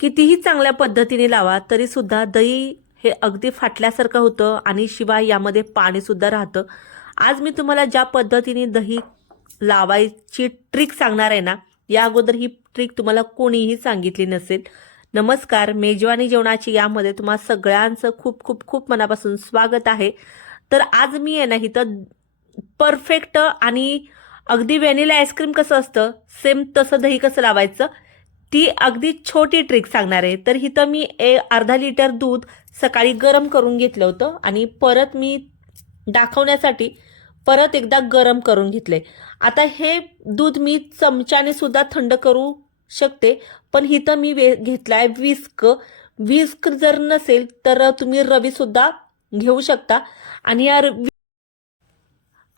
कितीही चांगल्या पद्धतीने लावा तरी सुद्धा दही हे अगदी फाटल्यासारखं होतं आणि शिवाय यामध्ये पाणी सुद्धा राहतं. आज मी तुम्हाला ज्या पद्धतीने दही लावायची ट्रिक सांगणार आहे ना या अगोदर ही ट्रिक तुम्हाला कोणीही सांगितली नसेल. नमस्कार मेजवानी जेवणाची यामध्ये तुम्हा सगळ्यांचं खूप खूप खूप मनापासून स्वागत आहे. तर आज मी आहे ना इथं परफेक्ट आणि अगदी व्हॅनिला आईस्क्रीम कसं असतं सेम तसं दही कसं लावायचं ती अगदी छोटी ट्रिक सांगणार आहे. तर इथं मी ए अर्धा लिटर दूध सकाळी गरम करून घेतलं होतं आणि परत मी दाखवण्यासाठी परत एकदा गरम करून घेतले आता हे दूध मी चमच्याने सुद्धा थंड करू शकते पण इथं मी वे घेतलाय विस्क विस्क जर नसेल तर तुम्ही रवी सुद्धा घेऊ शकता. आणि या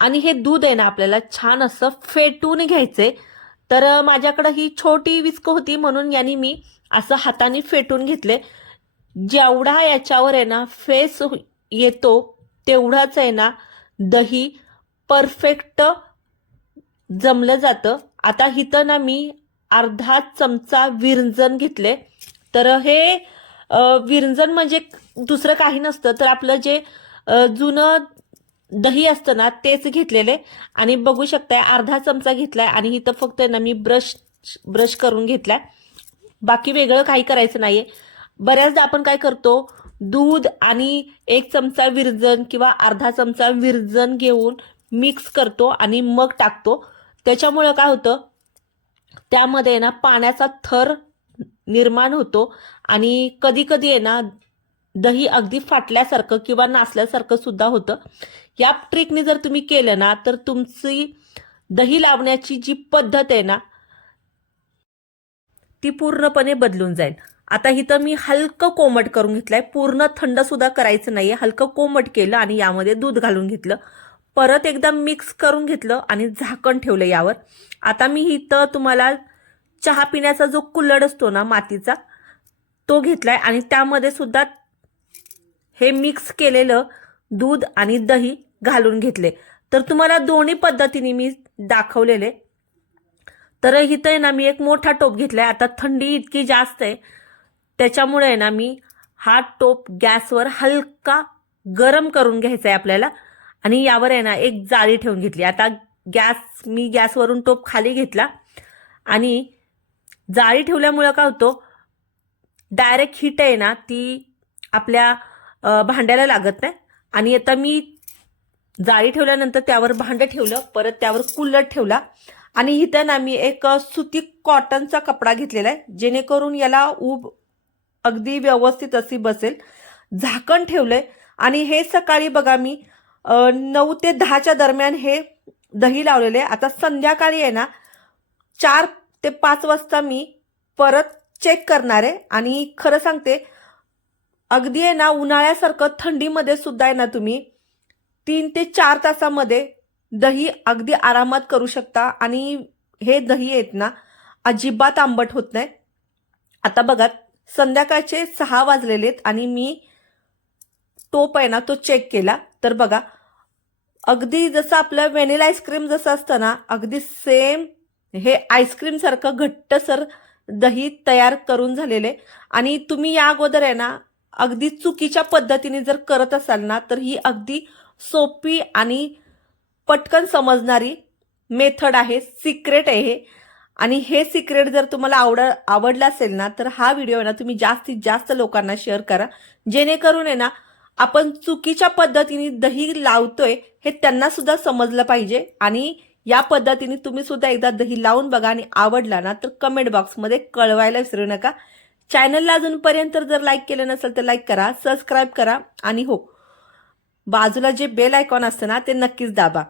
आणि हे दूध आहे ना आपल्याला छान असं फेटून घ्यायचंय. तर माझ्याकडं ही छोटी विस्क होती म्हणून यांनी मी असं हाताने फेटून घेतले. जेवढा याच्यावर आहे ना फेस येतो तेवढाच आहे ना दही परफेक्ट जमलं जातं. आता इथं ना मी अर्धा चमचा विरंजन घेतले. तर हे विरंजन म्हणजे दुसरं काही नसतं. तर आपलं जे जुनं दही असतं ना तेच घेतलेले. आणि बघू शकताय अर्धा चमचा घेतलाय आणि इथं फक्त आहे ना मी ब्रश ब्रश करून घेतलाय. बाकी वेगळं काही करायचं नाहीये. बऱ्याचदा आपण काय करतो दूध आणि एक चमचा विरजन किंवा अर्धा चमचा विरजन घेऊन मिक्स करतो आणि मग टाकतो. त्याच्यामुळं काय होतं त्यामध्ये आहे ना पाण्याचा थर निर्माण होतो. आणि कधी कधी आहे ना दही अगदी फाटल्यासारखं किंवा नासल्यासारखं सुद्धा होतं. या ट्रिकने जर तुम्ही केलं ना तर तुमची दही लावण्याची जी पद्धत आहे ना ती पूर्णपणे बदलून जाईल. आता इथं मी हलकं कोमट करून घेतलंय. पूर्ण थंड सुद्धा करायचं नाहीये. हलकं कोमट केलं आणि यामध्ये दूध घालून घेतलं. परत एकदा मिक्स करून घेतलं आणि झाकण ठेवलं यावर. आता मी इथं तुम्हाला चहा पिण्याचा जो कुल्लड असतो ना मातीचा तो घेतलाय आणि त्यामध्ये सुद्धा हे मिक्स केलेलं दूध आणि दही घालून घेतले. तर तुम्हाला दोन्ही पद्धतीने मी दाखवलेले. तर इथं आहे ना मी एक मोठा टोप घेतला आहे आता थंडी इतकी जास्त आहे. त्याच्यामुळे आहे ना मी हा टोप गॅसवर हलका गरम करून घ्यायचा आहे आपल्याला. आणि यावर आहे ना एक जाळी ठेवून घेतली. आता गॅस मी गॅसवरून टोप खाली घेतला. आणि जाळी ठेवल्यामुळं काय होतं? डायरेक्ट हीट आहे ना ती आपल्या भांड्याला लागत नाही. आणि आता मी जाळी ठेवल्यानंतर त्यावर भांडं ठेवलं परत त्यावर कुल्लट ठेवला. आणि इथं ना मी एक सुती कॉटनचा कपडा घेतलेला आहे जेणेकरून याला ऊब अगदी व्यवस्थित अशी बसेल. झाकण ठेवलंय. आणि हे सकाळी बघा मी नऊ ते दहाच्या दरम्यान हे दही लावलेले आता संध्याकाळी आहे ना चार ते पाच वाजता मी परत चेक करणार आहे. आणि खरं सांगते अगदी आहे ना उन्हाळ्यासारखं थंडीमध्ये सुद्धा आहे ना तुम्ही तीन ते चार तासामध्ये दही अगदी आरामात करू शकता. आणि हे दही आहेत ना अजिबात आंबट होत नाही. आता बघा संध्याकाळचे सहा वाजलेलेत आणि मी टोप आहे ना तो चेक केला. तर बघा अगदी जसं आपलं व्हॅनिला आईस्क्रीम जसं असतं ना अगदी सेम हे आईस्क्रीम सारखं घट्टसर दही तयार करून झालेले. आणि तुम्ही या अगोदर आहे ना अगदी चुकीच्या पद्धतीने जर करत असाल ना तर ही अगदी सोपी आणि पटकन समजणारी मेथड आहे सिक्रेट आहे हे. आणि हे सिक्रेट जर तुम्हाला आवड आवडलं असेल ना तर हा व्हिडिओ आहे ना तुम्ही जास्तीत जास्त लोकांना शेअर करा. जेणेकरून आहे ना आपण चुकीच्या पद्धतीने दही लावतोय हे त्यांना सुद्धा समजलं पाहिजे. आणि या पद्धतीने तुम्ही सुद्धा एकदा दही लावून बघा आणि आवडला ना तर कमेंट बॉक्समध्ये कळवायला विसरू नका. चॅनलला अजूनपर्यंत जर लाईक केलं नसेल तर लाईक करा सबस्क्राईब करा आणि हो बाजूला जे बेल आयकॉन असतं ना ते नक्कीच दाबा.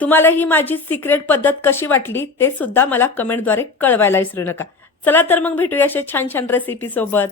तुम्हाला ही माझी सिक्रेट पद्धत कशी वाटली ते सुद्धा मला कमेंटद्वारे कळवायला विसरू नका. चला तर मग भेटूया अशा छान छान रेसिपी सोबत.